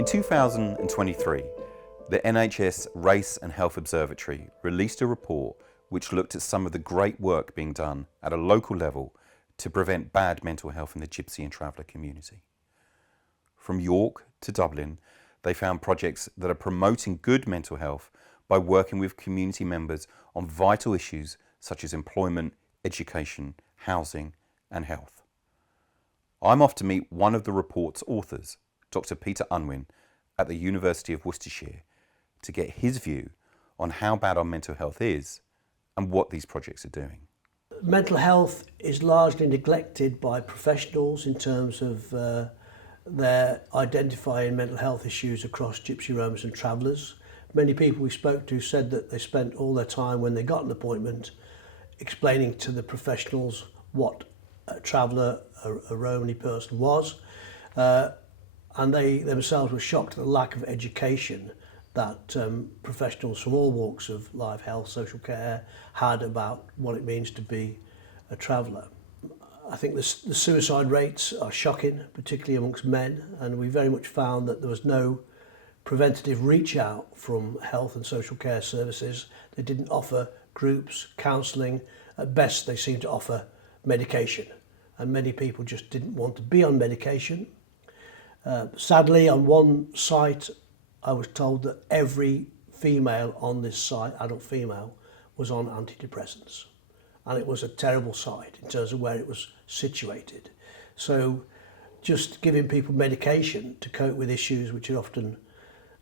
In 2023, the NHS Race and Health Observatory released a report which looked at some of the great work being done at a local level to prevent bad mental health in the Gypsy and Traveller community. From York to Dublin, they found projects that are promoting good mental health by working with community members on vital issues such as employment, education, housing and health. I'm off to meet one of the report's authors, Dr. Peter Unwin at the University of Worcestershire, to get his view on how bad our mental health is and what these projects are doing. Mental health is largely neglected by professionals in terms of their identifying mental health issues across Gypsy, Romas and Travellers. Many people we spoke to said that they spent all their time when they got an appointment explaining to the professionals what a traveller, a Romany person was, and they themselves were shocked at the lack of education that professionals from all walks of life, health, social care had about what it means to be a traveller. I think the suicide rates are shocking, particularly amongst men, and we very much found that there was no preventative reach out from health and social care services. They didn't offer groups, counselling. At best, they seemed to offer medication, and many people just didn't want to be on medication. Sadly, on one site, I was told that every female on this site, adult female, was on antidepressants. And it was a terrible site in terms of where it was situated. So just giving people medication to cope with issues which are often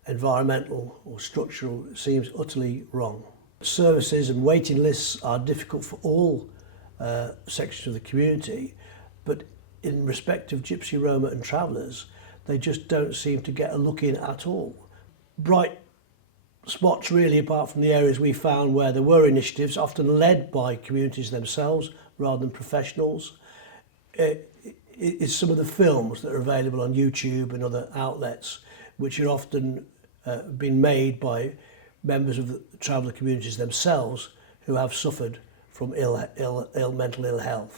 environmental or structural seems utterly wrong. Services and waiting lists are difficult for all sections of the community, but in respect of Gypsy, Roma and Travellers, they just don't seem to get a look in at all. Bright spots really, apart from the areas we found where there were initiatives, often led by communities themselves rather than professionals, is some of the films that are available on YouTube and other outlets, which are often been made by members of the traveller communities themselves who have suffered from mental ill health.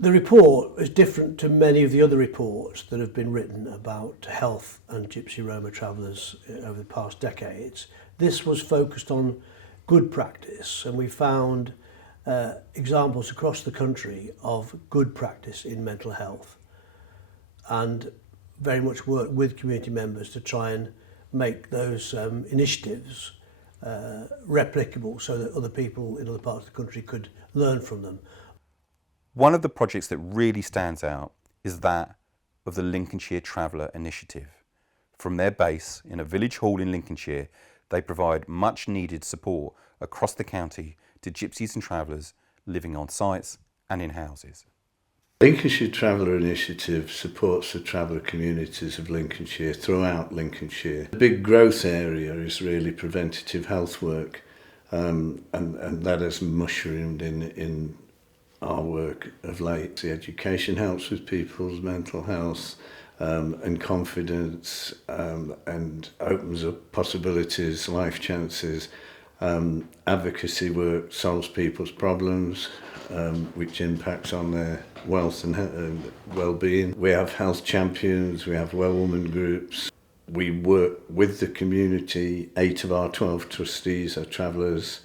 The report is different to many of the other reports that have been written about health and Gypsy Roma travellers over the past decades. This was focused on good practice, and we found examples across the country of good practice in mental health, and very much worked with community members to try and make those initiatives replicable so that other people in other parts of the country could learn from them. One of the projects that really stands out is that of the Lincolnshire Traveller Initiative. From their base in a village hall in Lincolnshire, they provide much needed support across the county to gypsies and travellers living on sites and in houses. Lincolnshire Traveller Initiative supports the traveller communities of Lincolnshire throughout Lincolnshire. The big growth area is really preventative health work, and that has mushroomed in our work of late. The education helps with people's mental health and confidence, and opens up possibilities, life chances. Advocacy work solves people's problems, which impacts on their wealth and well-being. We have health champions, we have well-woman groups. We work with the community. 8 of our 12 trustees are travellers.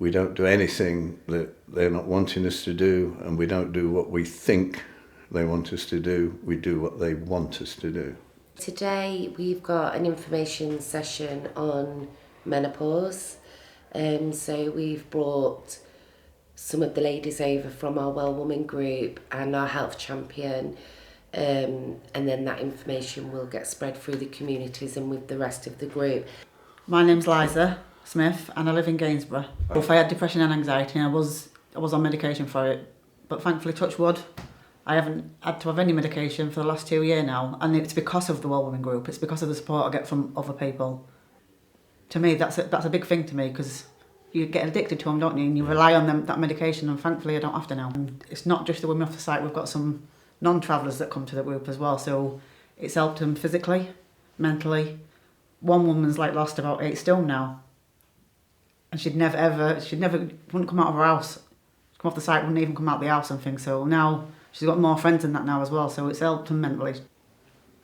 We don't do anything that they're not wanting us to do, and we don't do what we think they want us to do. We do what they want us to do. Today we've got an information session on menopause. So we've brought some of the ladies over from our Well Woman group and our health champion, and then that information will get spread through the communities and with the rest of the group. My name's Liza Smith and I live in Gainsborough. If I had depression and anxiety, I was on medication for it, but thankfully, touch wood, I haven't had to have any medication for the last 2 years now, and it's because of the Well Woman group. It's because of the support I get from other people. To me, that's a big thing to me, because you get addicted to them, don't you? And you rely on them, that medication, and thankfully I don't have to now. And it's not just the women off the site, we've got some non-travellers that come to the group as well, so it's helped them physically, mentally. One woman's lost about 8 stone now, and she'd never wouldn't come out of her house, come off the site, wouldn't even come out of the house and things. So now she's got more friends than that now as well, so it's helped them mentally.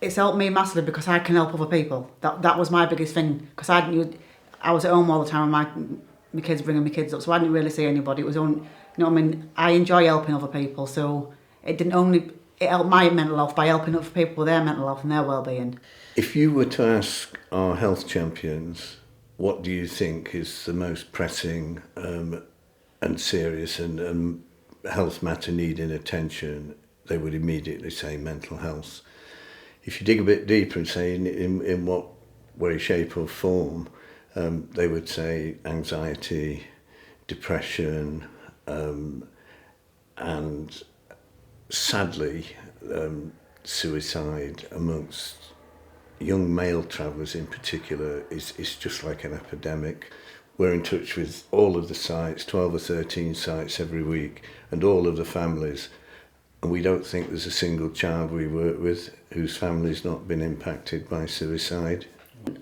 It's helped me massively because I can help other people. That was my biggest thing, because I was at home all the time and my kids bringing my kids up, so I didn't really see anybody. It was only, you know what I mean? I enjoy helping other people, so it helped my mental health by helping other people with their mental health and their well-being. If you were to ask our health champions, what do you think is the most pressing and serious and health matter needing attention, they would immediately say mental health. If you dig a bit deeper and say in what way, shape or form, they would say anxiety, depression, and sadly suicide amongst young male travellers in particular is just like an epidemic. We're in touch with all of the sites, 12 or 13 sites every week, and all of the families. And we don't think there's a single child we work with whose family's not been impacted by suicide.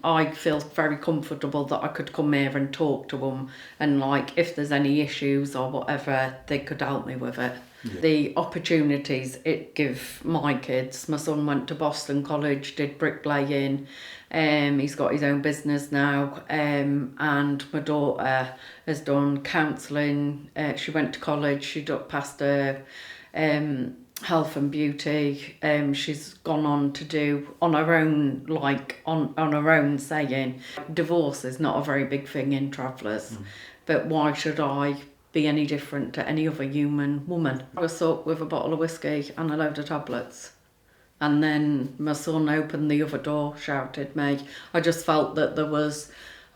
I feel very comfortable that I could come here and talk to them, and like if there's any issues or whatever, they could help me with it. Yeah. The opportunities it give my kids. My son went to Boston College, did bricklaying. He's got his own business now, and my daughter has done counselling. She went to college. She passed her health and beauty. She's gone on to do on her own, like on her own saying, divorce is not a very big thing in travellers, but why should I be any different to any other human woman? I was stuck with a bottle of whiskey and a load of tablets. And then my son opened the other door, shouted me. I just felt that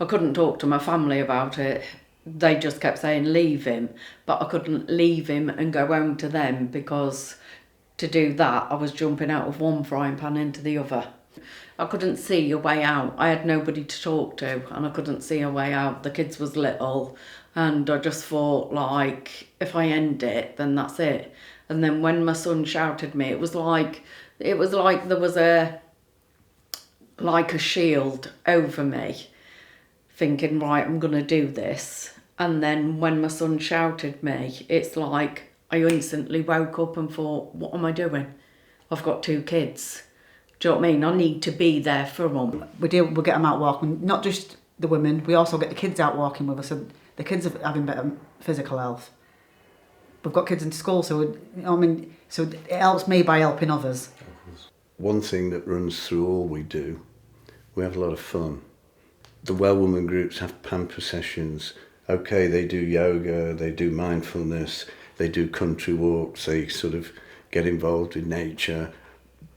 I couldn't talk to my family about it. They just kept saying, leave him. But I couldn't leave him and go home to them, because to do that, I was jumping out of one frying pan into the other. I couldn't see a way out. I had nobody to talk to, and I couldn't see a way out. The kids was little, and I just thought, like, if I end it, then that's it. And then when my son shouted me, it was like there was a shield over me, thinking, right, I'm going to do this. And then when my son shouted me, it's like I instantly woke up and thought, what am I doing? I've got 2 kids. Do you know what I mean? I need to be there for them. We get them out walking, not just the women, we also get the kids out walking with us. So the kids are having better physical health. We've got kids into school, so so it helps me by helping others. One thing that runs through all we do, we have a lot of fun. The Well Woman groups have pamper sessions. Okay, they do yoga, they do mindfulness, they do country walks, they sort of get involved in nature,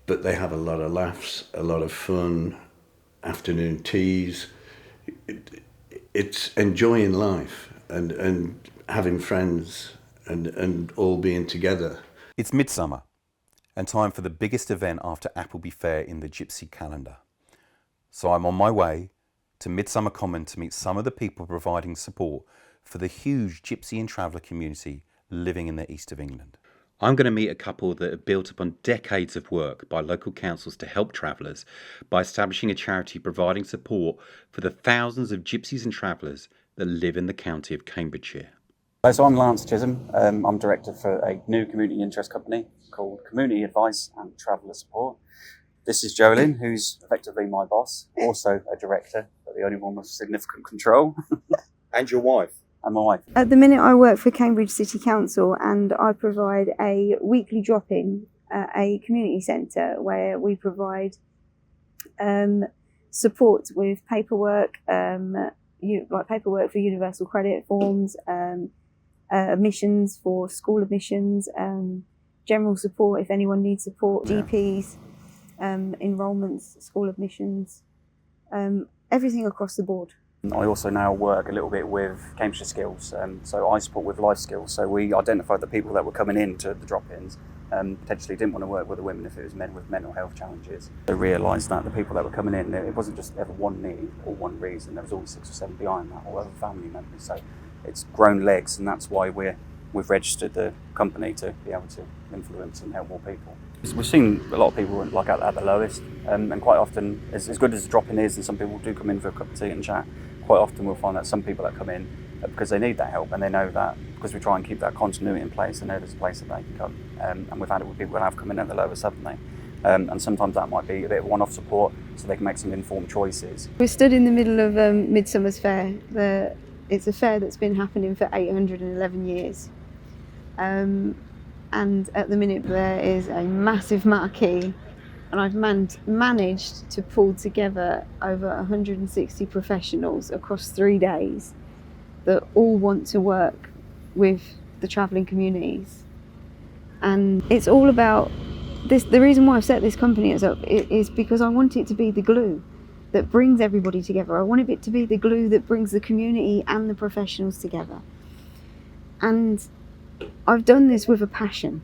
but they have a lot of laughs, a lot of fun, afternoon teas. It's enjoying life and having friends and all being together. It's midsummer and time for the biggest event after Appleby Fair in the Gypsy calendar. So I'm on my way to Midsummer Common to meet some of the people providing support for the huge Gypsy and Traveller community living in the east of England. I'm going to meet a couple that have built upon decades of work by local councils to help travellers by establishing a charity providing support for the thousands of gypsies and travellers that live in the county of Cambridgeshire. So I'm Lance Chisholm. I'm director for a new community interest company called Community Advice and Traveller Support. This is Jolene, who's effectively my boss, also a director, but the only one with significant control. And your wife? And my wife. At the minute I work for Cambridge City Council, and I provide a weekly drop-in at a community centre where we provide support with paperwork, like paperwork for universal credit forms, admissions for school admissions, general support if anyone needs support, GPs, enrolments, school admissions, everything across the board. I also now work a little bit with Cambridgeshire Skills, so I support with life skills. So we identified the people that were coming in to the drop-ins potentially didn't want to work with the women if it was men with mental health challenges. They realised that the people that were coming in, it wasn't just ever one need or one reason, there was always 6 or 7 behind that, or other family members. So it's grown legs, and that's why we've registered the company to be able to influence and help more people. We've seen a lot of people like at the lowest, and quite often, as good as the drop-in is, and some people do come in for a cup of tea and chat, quite often we'll find that some people that come in because they need that help, and they know that because we try and keep that continuity in place, they know there's a place that they can come. And we've had it with people that have come in at the lowest, haven't they? and sometimes that might be a bit of one-off support so they can make some informed choices. We're stood in the middle of Midsummer's Fair. It's a fair that's been happening for 811 years. And at the minute there is a massive marquee, and I've managed to pull together over 160 professionals across 3 days that all want to work with the travelling communities. And it's all about this. The reason why I've set this company up is because I want it to be the glue that brings everybody together. I want it to be the glue that brings the community and the professionals together. And I've done this with a passion.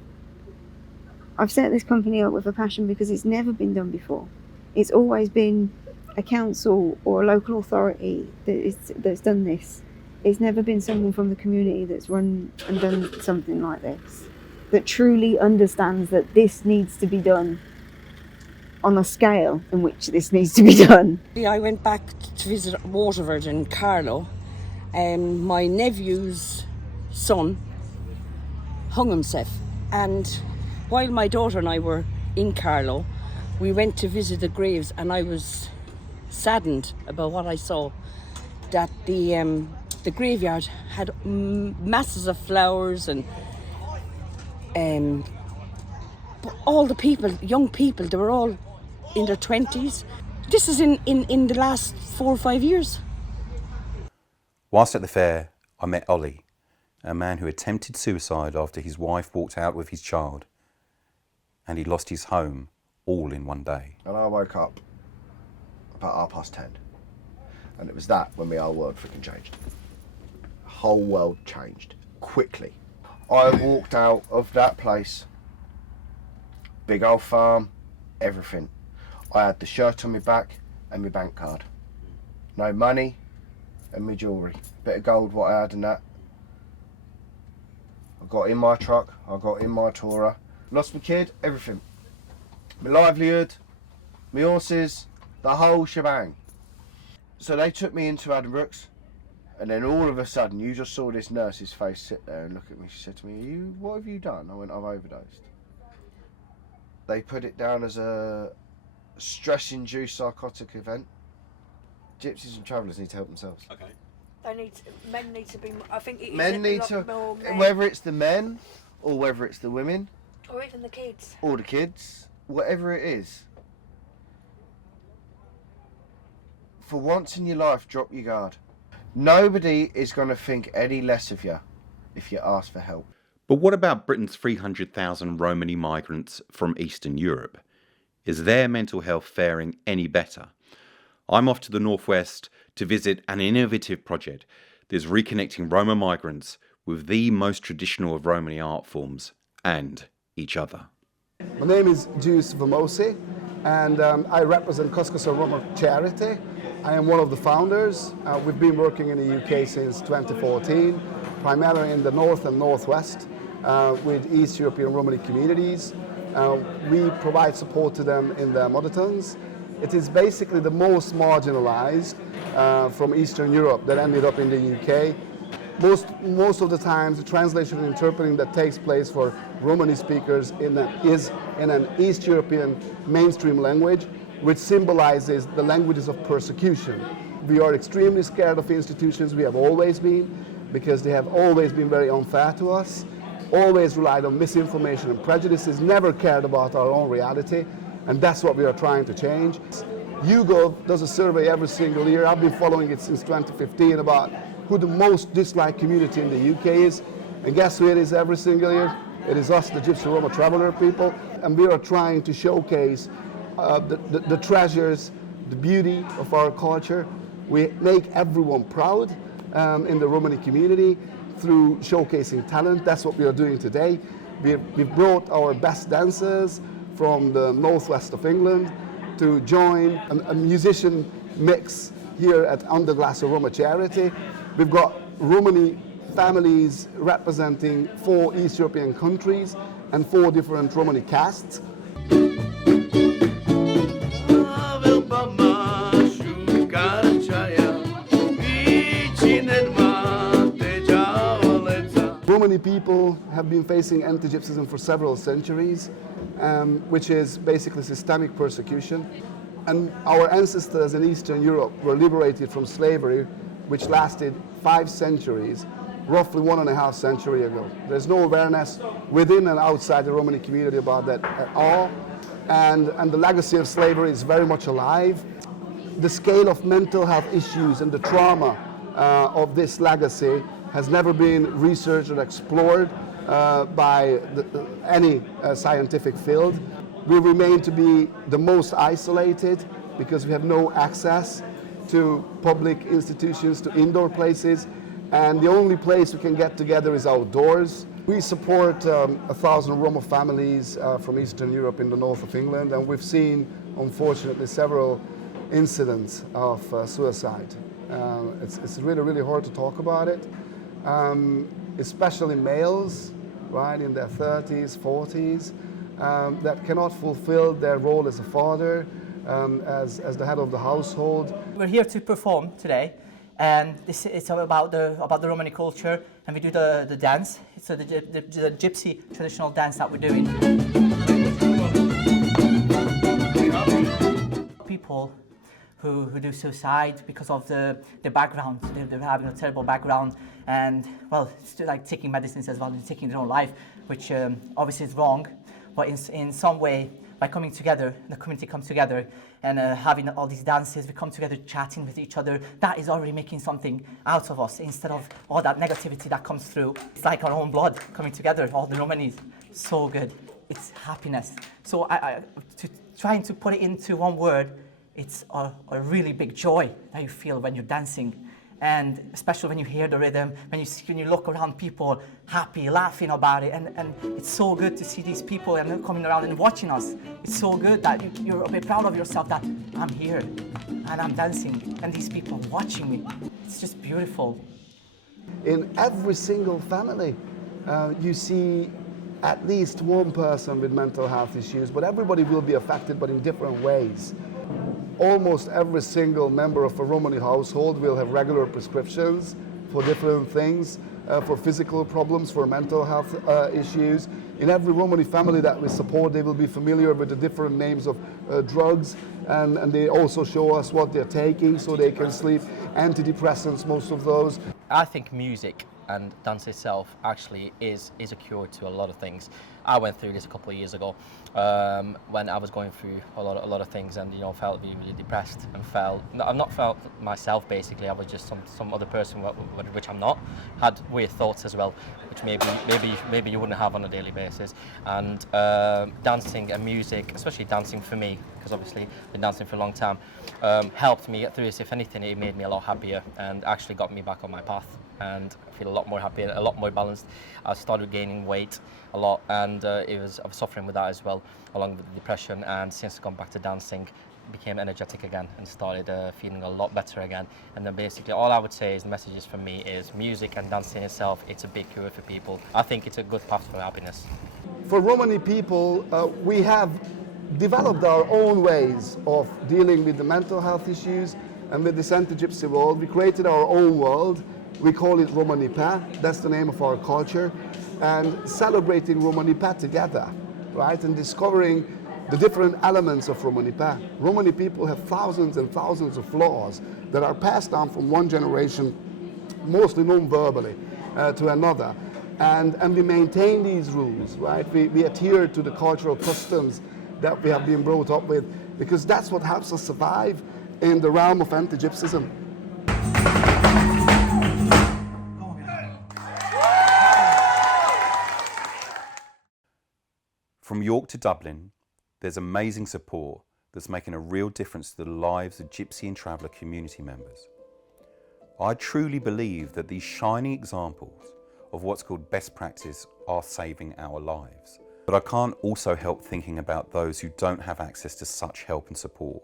I've set this company up with a passion because it's never been done before. It's always been a council or a local authority that's done this. It's never been someone from the community that's run and done something like this, that truly understands that this needs to be done on a scale in which this needs to be done. I went back to visit Waterford in Carlow, and my nephew's son hung himself. And while my daughter and I were in Carlow, we went to visit the graves, and I was saddened about what I saw, that the graveyard had masses of flowers and but all the people, young people, they were all in their 20s. This is in the last 4 or 5 years. Whilst at the fair, I met Ollie, a man who attempted suicide after his wife walked out with his child, and he lost his home all in one day. And I woke up about 10:30, and it was that when my whole world freaking changed. The whole world changed quickly. I walked out of that place, big old farm, everything. I had the shirt on my back and my bank card. No money and my jewellery. Bit of gold what I had and that. I got in my truck, I got in my Tourer. Lost my kid, everything. My livelihood, my horses, the whole shebang. So they took me into Addenbrooke's, and then all of a sudden you just saw this nurse's face sit there and look at me. She said to me, what have you done? I went, I've overdosed. They put it down as a stress-induced psychotic event. Gypsies and travellers need to help themselves. Okay. Men need to be. I think it Men need to, whether it's the men or whether it's the women, or even the kids, or the kids, whatever it is. For once in your life, drop your guard. Nobody is going to think any less of you if you ask for help. But what about Britain's 300,000 Romani migrants from Eastern Europe? Is their mental health faring any better? I'm off to the northwest to visit an innovative project that's reconnecting Roma migrants with the most traditional of Romani art forms and each other. My name is Gypsy, and I represent Koskoso Roma charity. I am one of the founders. We've been working in the UK since 2014, primarily in the north and northwest with East European Romani communities. We provide support to them in their mother tongues. It is basically the most marginalized from Eastern Europe that ended up in the UK. Most of the times, the translation and interpreting that takes place for Romani speakers is in an East European mainstream language, which symbolizes the languages of persecution. We are extremely scared of institutions. We have always been, because they have always been very unfair to us, always relied on misinformation and prejudices, never cared about our own reality, and that's what we are trying to change. YouGov does a survey every single year. I've been following it since 2015 about who the most disliked community in the UK is, and guess who it is every single year? It is us, the Gypsy Roma Traveller people, and we are trying to showcase the treasures, the beauty of our culture. We make everyone proud in the Romani community through showcasing talent. That's what we are doing today. We've brought our best dancers from the northwest of England to join a musician mix here at Underglass Roma charity. We've got Romani families representing 4 East European countries and 4 different Romani castes. Romani Romani people have been facing anti-Gypsyism for several centuries, which is basically systemic persecution. And our ancestors in Eastern Europe were liberated from slavery, which lasted 5 centuries, roughly 1.5 centuries ago. There's no awareness within and outside the Romani community about that at all. And the legacy of slavery is very much alive. The scale of mental health issues and the trauma of this legacy has never been researched or explored by any scientific field. We remain to be the most isolated because we have no access to public institutions, to indoor places, and the only place we can get together is outdoors. We support 1,000 Roma families from Eastern Europe in the north of England, and we've seen, unfortunately, several incidents of suicide. It's really, really hard to talk about it, especially males, right, in their 30s, 40s, that cannot fulfill their role as a father, as the head of the household. We're here to perform today, and it's about the Romani culture, and we do the dance. It's the Gypsy traditional dance that we're doing. People who do suicide because of the background, they're having a terrible background, and well, it's like taking medicines as well, and taking their own life, which obviously is wrong, but in some way, by coming together, the community comes together, and having all these dances, we come together chatting with each other, that is already making something out of us, instead of all that negativity that comes through. It's like our own blood coming together, all the Romanis. So good. It's happiness. So trying to put it into one word, it's a really big joy that you feel when you're dancing. And especially when you hear the rhythm, when you look around people happy, laughing about it, and it's so good to see these people and them coming around and watching us. It's so good that you're a bit proud of yourself that I'm here and I'm dancing and these people are watching me. It's just beautiful. In every single family, you see at least one person with mental health issues, but everybody will be affected, but in different ways. Almost every single member of a Romani household will have regular prescriptions for different things, for physical problems, for mental health issues. In every Romani family that we support, they will be familiar with the different names of drugs, and they also show us what they're taking so they can sleep. Antidepressants, most of those. I think music and dance itself actually is a cure to a lot of things. I went through this a couple of years ago when I was going through a lot of things, and felt really depressed and I've not felt myself basically. I was just some other person which I'm not. Had weird thoughts as well, which maybe you wouldn't have on a daily basis. And dancing and music, especially dancing for me, because obviously I've been dancing for a long time, helped me get through this. If anything, it made me a lot happier and actually got me back on my path. And I feel a lot more happy, a lot more balanced. I started gaining weight a lot, and I was suffering with that as well, along with the depression. And since I gone back to dancing, became energetic again and started feeling a lot better again. And then basically all I would say is the messages from me is music and dancing itself, it's a big cure for people. I think it's a good path for happiness. For Romani people, we have developed our own ways of dealing with the mental health issues and with this anti-Gypsy world. We created our own world. We call it Romani Pa, that's the name of our culture, and celebrating Romani Pa together, right, and discovering the different elements of Romani Pa. Romani people have thousands and thousands of laws that are passed down from one generation, mostly non-verbally, to another, and we maintain these rules, right? We adhere to the cultural customs that we have been brought up with, because that's what helps us survive in the realm of anti-Gypsyism. From York to Dublin, there's amazing support that's making a real difference to the lives of Gypsy and Traveller community members. I truly believe that these shining examples of what's called best practice are saving our lives. But I can't also help thinking about those who don't have access to such help and support.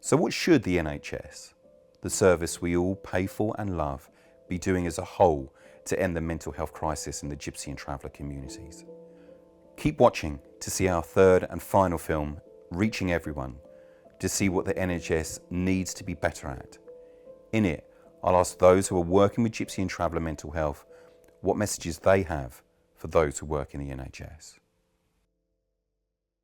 So what should the NHS, the service we all pay for and love, be doing as a whole to end the mental health crisis in the Gypsy and Traveller communities? Keep watching to see our third and final film, Reaching Everyone, to see what the NHS needs to be better at. In it, I'll ask those who are working with Gypsy and Traveller mental health what messages they have for those who work in the NHS.